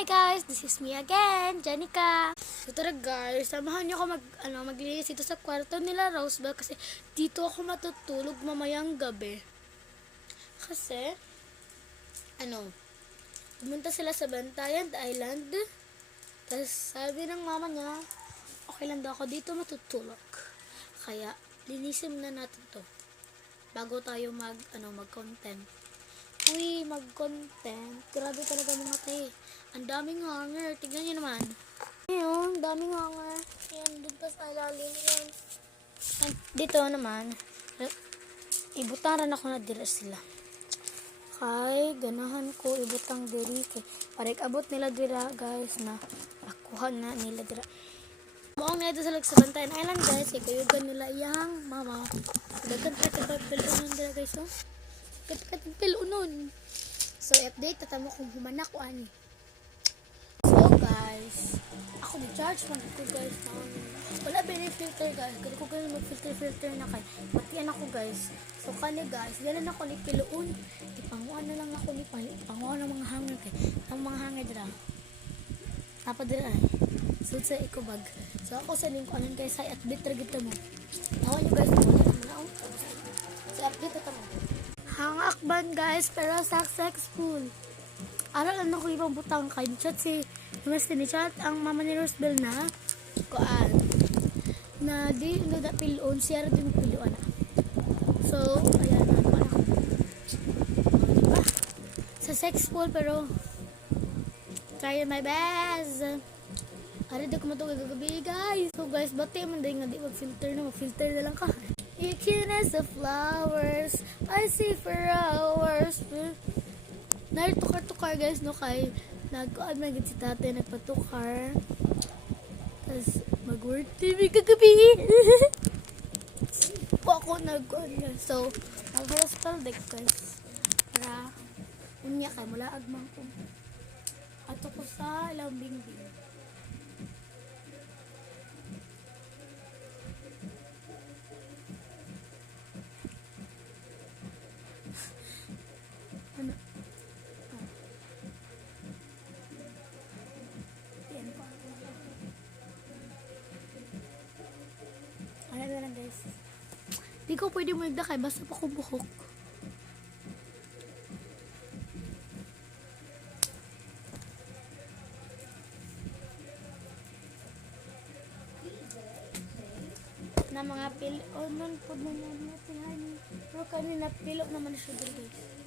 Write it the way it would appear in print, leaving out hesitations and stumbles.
Hi guys, this is me again, Janica. So tara guys, samahan niyo ako maglinis dito sa kwarto nila Rosebell kasi dito ako matutulog mamayang gabi. Kasi pumunta sila sa Bantayan Island. Tapos sabi ng mama niya, okay lang daw ako dito matutulog. Kaya linisin na natin 'to bago tayo mag-content. Uy, mag-content. Grabe talaga mga te. Ang daming hanger. Tignan nyo naman. Ayun, daming hanger. Ayan, dun pa sa ilalim. Ayan. Dito naman, ibutaran ako na dira sila. Kay, ganahan ko ibutang diri. Kay, parek abot nila dira, guys, na akuhan na nila dira. Muong na ito sa Bantayan Island, guys. Kaya kuyugan nila iyang mama. Dagan dira, guys, oh. Unon. So, update tatamo kung humana ko ani. So, guys, ako ni-charge man ko, guys. Wala ba yung filter, guys? Kaya ko ganun mag-filter na kay. Matiyan ako, guys. So, kani, guys, galan ako ni Piloon. Ipanguan na lang ako ni Pali. Ipanguan ng mga hanger, kay. Ang mga hanger dira. Napadira, ay. So, sa ikubag. So, ako sa lingkuanan, guys, ay update ragita mo. Awan nyo, guys, sa update tatamo. Hangakban guys, pero successful. Aral ko ibang butang kay chat si ni chat ang mama ni Rosebell na kuan na di na pilon siya din pilon na. So ayan na para ko. Diba? Successful pero try my best. Ari di ko matugay gabi guys. So guys, bati man din nga di mag-filter na lang ka. You cuteness of flowers, I see for hours. Tukar guys, no, kay nag-on man si tatay nagpatukar. Tapos mag-work TV kagabi. Po ako nag-on guys. So, nag-hospital deck guys. Para unya kay mula agmang ko. Ato ko sa lambing-bing. Ano na lang guys. Di ko pwede magdakay basta pa ko buhok. Na mga pilo nun po na natin. Pero kanina pilo naman siya guys.